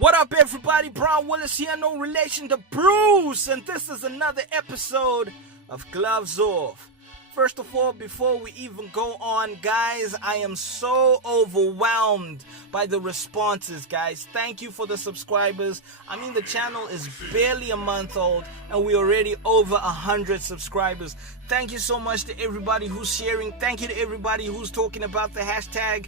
What up, everybody? Brown Willis here, no relation to Bruce, and this is another episode of Gloves Off. First of all, before we even go on, guys, I am so overwhelmed by the responses, guys. Thank you for the subscribers. I mean, the channel is barely a month old, and we're already over 100 subscribers. Thank you so much to everybody who's sharing. Thank you to everybody who's talking about the hashtag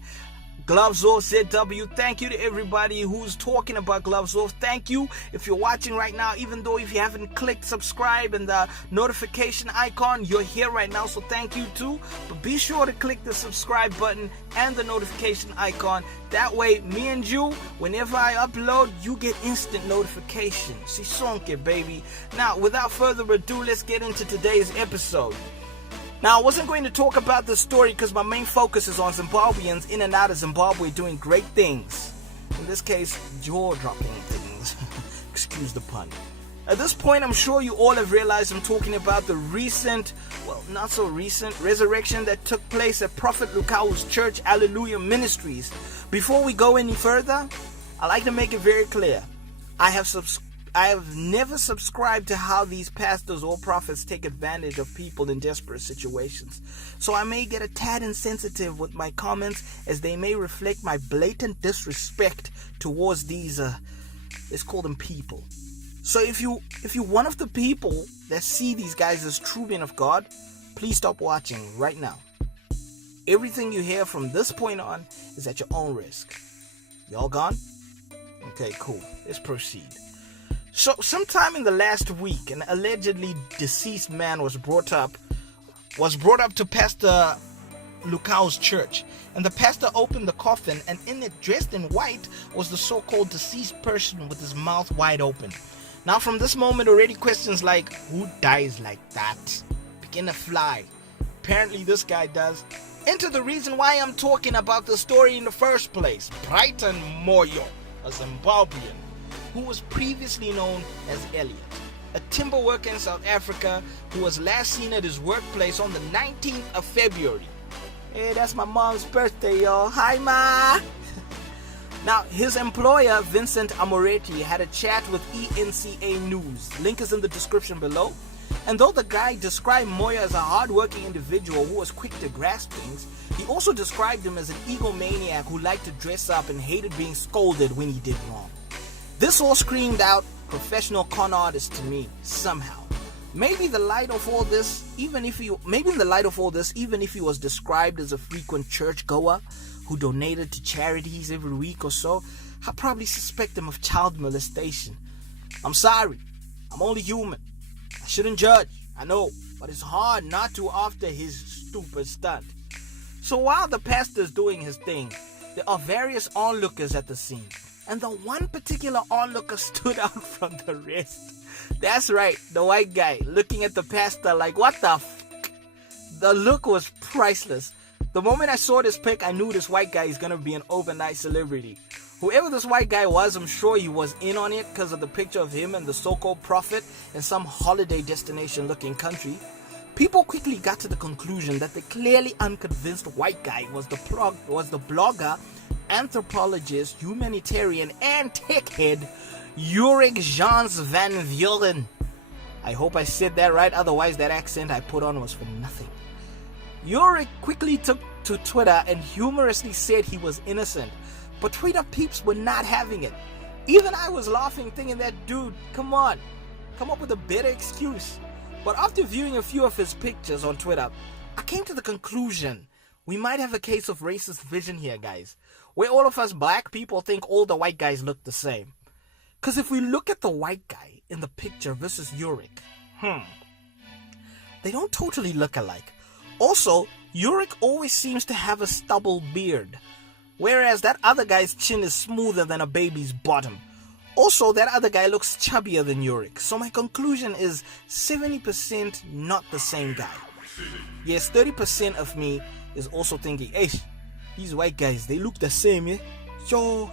Gloves Off ZW. Thank you to everybody who's talking about Gloves Off. Thank you if you're watching right now, even though if you haven't clicked subscribe and the notification icon, you're here right now, so thank you too. But be sure to click the subscribe button and the notification icon. That way, me and you, whenever I upload, you get instant notification. See, sonke, baby. Now, without further ado, let's get into today's episode. Now, I wasn't going to talk about this story because my main focus is on Zimbabweans in and out of Zimbabwe doing great things. In this case, jaw-dropping things. Excuse the pun. At this point, I'm sure you all have realized I'm talking about the recent, well, not so recent, resurrection that took place at Prophet Lukau's church, Alleluia Ministries. Before we go any further, I'd like to make it very clear. I have never subscribed to how these pastors or prophets take advantage of people in desperate situations. So I may get a tad insensitive with my comments, as they may reflect my blatant disrespect towards these, let's call them people. So if you're one of the people that see these guys as true men of God, please stop watching right now. Everything you hear from this point on is at your own risk. Y'all gone? Okay, cool. Let's proceed. So, sometime in the last week, an allegedly deceased man was brought up to Pastor Lukau's church, and the pastor opened the coffin, and in it, dressed in white, was the so-called deceased person with his mouth wide open. Now, from this moment, already questions like, who dies like that, begin to fly. Apparently, this guy does. Enter the reason why I'm talking about the story in the first place. Brighton Moyo, a Zimbabwean, who was previously known as Elliot, a timber worker in South Africa who was last seen at his workplace on the 19th of February. Hey, that's my mom's birthday, y'all. Hi, Ma! Now, his employer, Vincent Amoretti, had a chat with eNCA News. Link is in the description below. And though the guy described Moyo as a hard-working individual who was quick to grasp things, he also described him as an egomaniac who liked to dress up and hated being scolded when he did wrong. This all screamed out professional con artist to me, somehow. Maybe in the light of all this, even if he was described as a frequent churchgoer who donated to charities every week or so, I probably suspect him of child molestation. I'm sorry. I'm only human. I shouldn't judge. I know, but it's hard not to after his stupid stunt. So while the pastor is doing his thing, there are various onlookers at the scene. And the one particular onlooker stood out from the rest. That's right, the white guy looking at the pastor like, what the f***? The look was priceless. The moment I saw this pic, I knew this white guy is gonna be an overnight celebrity. Whoever this white guy was, I'm sure he was in on it because of the picture of him and the so-called prophet in some holiday destination looking country. People quickly got to the conclusion that the clearly unconvinced white guy was the blogger, anthropologist, humanitarian, and tech-head Ulrich Janse van Vuuren. I hope I said that right, otherwise that accent I put on was for nothing. Ulrich quickly took to Twitter and humorously said he was innocent, but Twitter peeps were not having it. Even I was laughing, thinking that, dude, come on, come up with a better excuse. But after viewing a few of his pictures on Twitter, I came to the conclusion we might have a case of racist vision here, guys, where all of us black people think all the white guys look the same. Because if we look at the white guy in the picture versus Ulrich, they don't totally look alike. Also, Ulrich always seems to have a stubble beard, whereas that other guy's chin is smoother than a baby's bottom. Also, that other guy looks chubbier than Ulrich, so my conclusion is 70% not the same guy. Yes, 30% of me is also thinking, hey, these white guys, they look the same, yeah? So,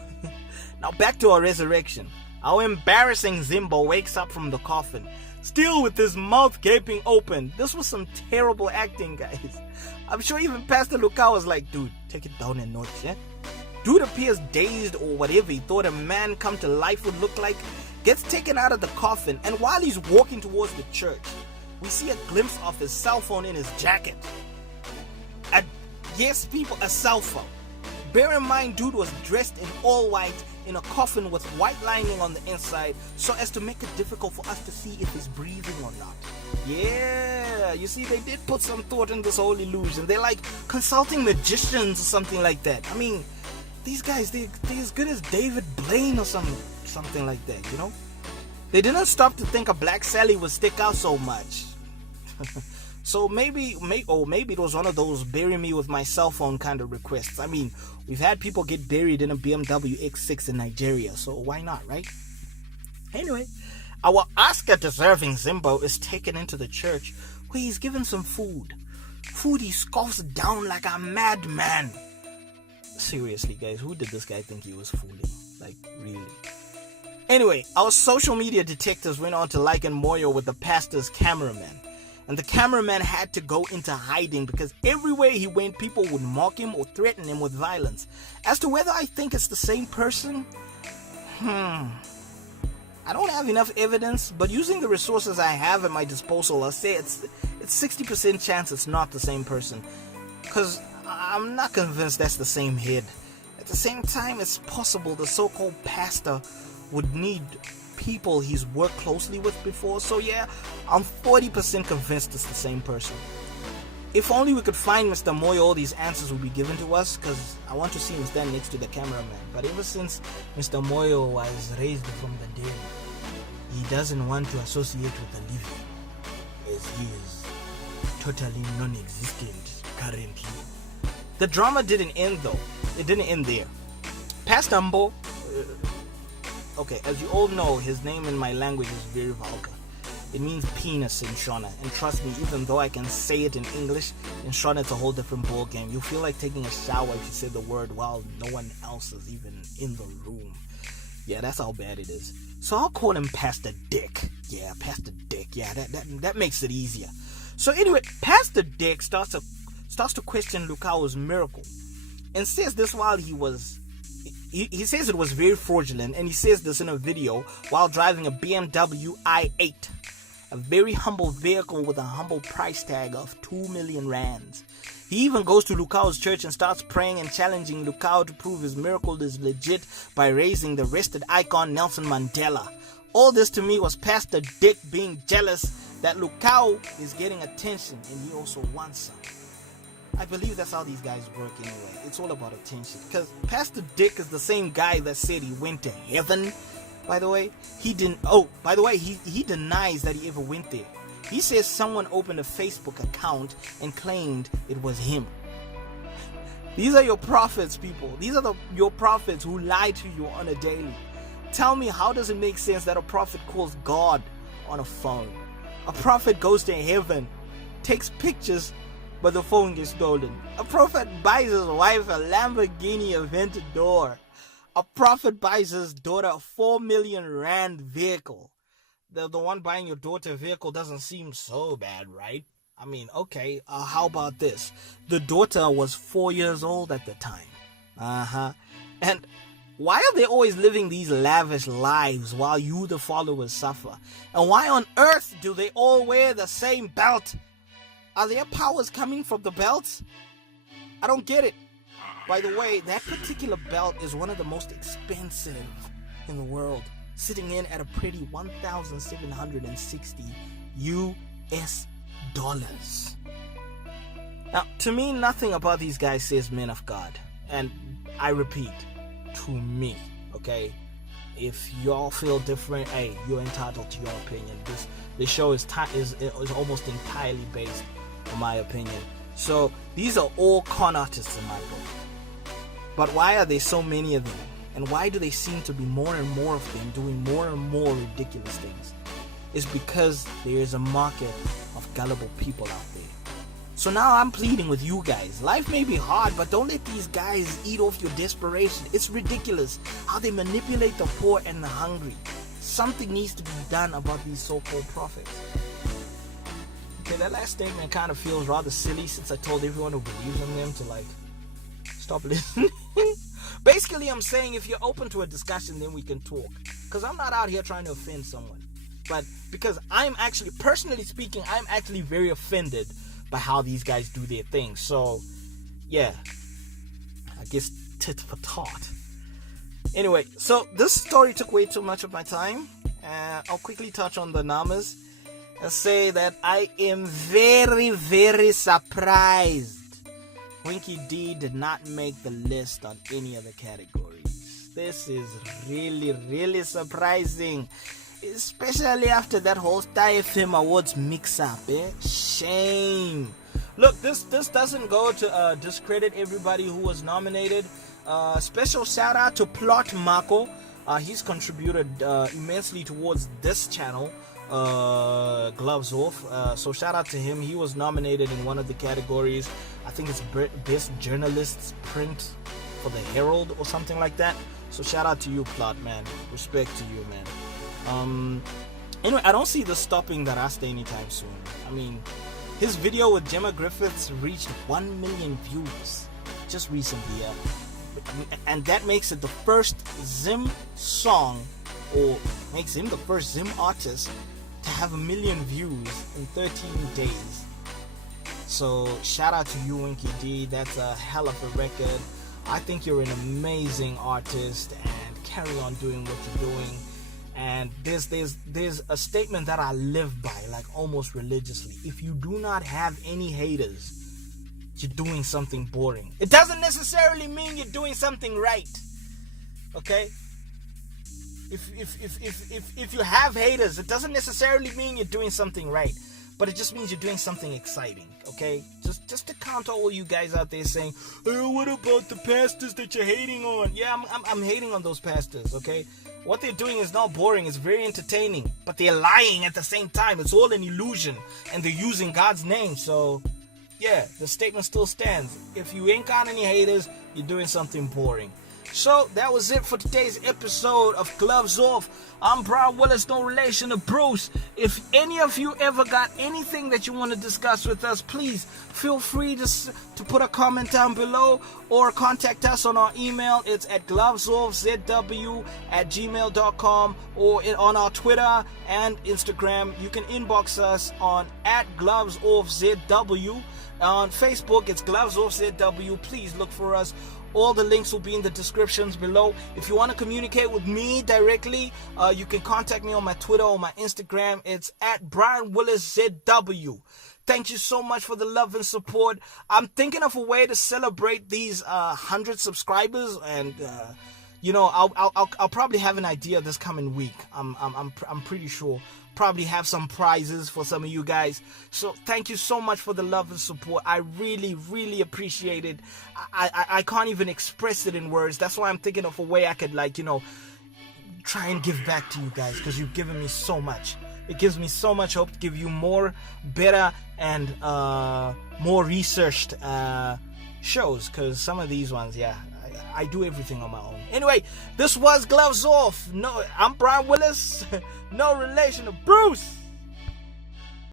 now back to our resurrection. Our embarrassing Zimbo wakes up from the coffin, still with his mouth gaping open. This was some terrible acting, guys. I'm sure even Pastor Lukau was like, dude, take it down a notch, yeah? Dude appears dazed or whatever he thought a man come to life would look like, gets taken out of the coffin, and while he's walking towards the church, we see a glimpse of his cell phone in his jacket. Yes, people, a cell phone. Bear in mind, dude was dressed in all white in a coffin with white lining on the inside so as to make it difficult for us to see if he's breathing or not. Yeah, you see, they did put some thought in this whole illusion. They're like consulting magicians or something like that. I mean, these guys, they're as good as David Blaine or something like that, you know? They didn't stop to think a Black Sally would stick out so much. So maybe it was one of those bury me with my cell phone kind of requests. I mean, we've had people get buried in a BMW X6 in Nigeria, so why not, right? Anyway, our Oscar-deserving Zimbo is taken into the church where he's given some food. Food he scoffs down like a madman. Seriously, guys, who did this guy think he was fooling? Like, really? Anyway, our social media detectives went on to liken Moyo with the pastor's cameraman. And the cameraman had to go into hiding because everywhere he went, people would mock him or threaten him with violence. As to whether I think it's the same person, I don't have enough evidence, but using the resources I have at my disposal, I'll say it's 60% chance it's not the same person. Because I'm not convinced that's the same head. At the same time, it's possible the so-called pastor would need people he's worked closely with before. So yeah, I'm 40% convinced it's the same person. If only we could find Mr. Moyo, all these answers would be given to us, because I want to see him stand next to the cameraman. But ever since Mr. Moyo was raised from the dead, he doesn't want to associate with the living, as he is totally non-existent currently. The drama didn't end though. It didn't end there. Pastor Mbo, okay, as you all know, his name in my language is very vulgar. It means penis in Shona. And trust me, even though I can say it in English, in Shona it's a whole different ball game. You feel like taking a shower if you say the word while no one else is even in the room. Yeah, that's how bad it is. So I'll call him Pastor Dick. Yeah, Pastor Dick. Yeah, that makes it easier. So anyway, Pastor Dick starts to question Lukau's miracle. And says this while he says it was very fraudulent, and he says this in a video while driving a BMW i8, a very humble vehicle with a humble price tag of 2 million rands. He even goes to Lukau's church and starts praying and challenging Lukau to prove his miracle is legit by raising the arrested icon Nelson Mandela. All this to me was Pastor Dick being jealous that Lukau is getting attention and he also wants some. I believe that's how these guys work anyway. It's all about attention. Because Pastor Dick is the same guy that said he went to heaven. By the way, he denies that he ever went there. He says someone opened a Facebook account and claimed it was him. These are your prophets, people. These are your prophets who lie to you on a daily. Tell me, how does it make sense that a prophet calls God on a phone? A prophet goes to heaven, takes pictures, but the phone gets stolen. A prophet buys his wife a Lamborghini Aventador. A prophet buys his daughter a 4 million rand vehicle. The one buying your daughter a vehicle doesn't seem so bad, right? I mean, okay, how about this? The daughter was 4 years old at the time. And why are they always living these lavish lives while you, the followers, suffer? And why on earth do they all wear the same belt? Are their powers coming from the belts? I don't get it. By the way, that particular belt is one of the most expensive in the world, sitting in at a pretty $1,760 US dollars. Now, to me, nothing about these guys says men of God. And I repeat, to me, okay? If y'all feel different, hey, you're entitled to your opinion. This show is almost entirely based on my opinion. So these are all con artists in my book. But why are there so many of them? And why do they seem to be more and more of them doing more and more ridiculous things? It's because there is a market of gullible people out there. So now I'm pleading with you guys. Life may be hard, but don't let these guys eat off your desperation. It's ridiculous how they manipulate the poor and the hungry. Something needs to be done about these so-called prophets. Okay, that last statement kind of feels rather silly since I told everyone who believes in them to stop listening. Basically, I'm saying if you're open to a discussion, then we can talk. Because I'm not out here trying to offend someone. But because I'm actually, personally speaking, I'm actually very offended by how these guys do their thing. So, yeah. I guess tit for tat. Anyway, so this story took way too much of my time. I'll quickly touch on the numbers and say that I am very, very surprised Winky D did not make the list on any of the categories. This is really, really surprising. Especially after that whole Star FM Awards mix-up, Shame. Look, this doesn't go to discredit everybody who was nominated. Special shout out to Plot Mhakos. He's contributed immensely towards this channel, Gloves Off. So shout out to him. He was nominated in one of the categories. I think it's Best Journalist's Print for the Herald or something like that. So shout out to you, Plot, man. Respect to you, man. Anyway, I don't see this stopping the Rasta anytime soon. I mean, his video with Gemma Griffiths reached 1 million views just recently, and that makes it the first Zim song, or makes him the first Zim artist to have 1 million views in 13 days. So shout out to you, Winky D. That's a hell of a record. I think you're an amazing artist, and carry on doing what you're doing. And there's a statement that I live by, like almost religiously. If you do not have any haters, you're doing something boring. It doesn't necessarily mean you're doing something right. Okay? If you have haters, it doesn't necessarily mean you're doing something right. But it just means you're doing something exciting, okay? Just to counter all you guys out there saying, oh, what about the pastors that you're hating on? Yeah, I'm hating on those pastors, okay? What they're doing is not boring, it's very entertaining. But they're lying at the same time. It's all an illusion. And they're using God's name. So, yeah, the statement still stands. If you ain't got any haters, you're doing something boring. So, that was it for today's episode of Gloves Off. I'm Brian Willis, no relation to Bruce. If any of you ever got anything that you want to discuss with us, please feel free to put a comment down below or contact us on our email. It's at glovesoffzw@gmail.com or on our Twitter and Instagram. You can inbox us on @glovesoffzw. On Facebook, it's Gloves Off ZW. Please look for us. All the links will be in the descriptions below. If you want to communicate with me directly, you can contact me on my Twitter or my Instagram. It's @BrianWillisZW. Thank you so much for the love and support. I'm thinking of a way to celebrate these 100 subscribers, and I'll probably have an idea this coming week. I'm pretty sure. Probably have some prizes for some of you guys. So thank you so much for the love and support. I really, really appreciate it. I can't even express it in words. That's why I'm thinking of a way I could, try and give back to you guys, because you've given me so much. It gives me so much hope to give you more, better, and more researched shows, because some of these ones, I do everything on my own. Anyway, this was Gloves Off. No, I'm Brian Willis. No relation to Bruce.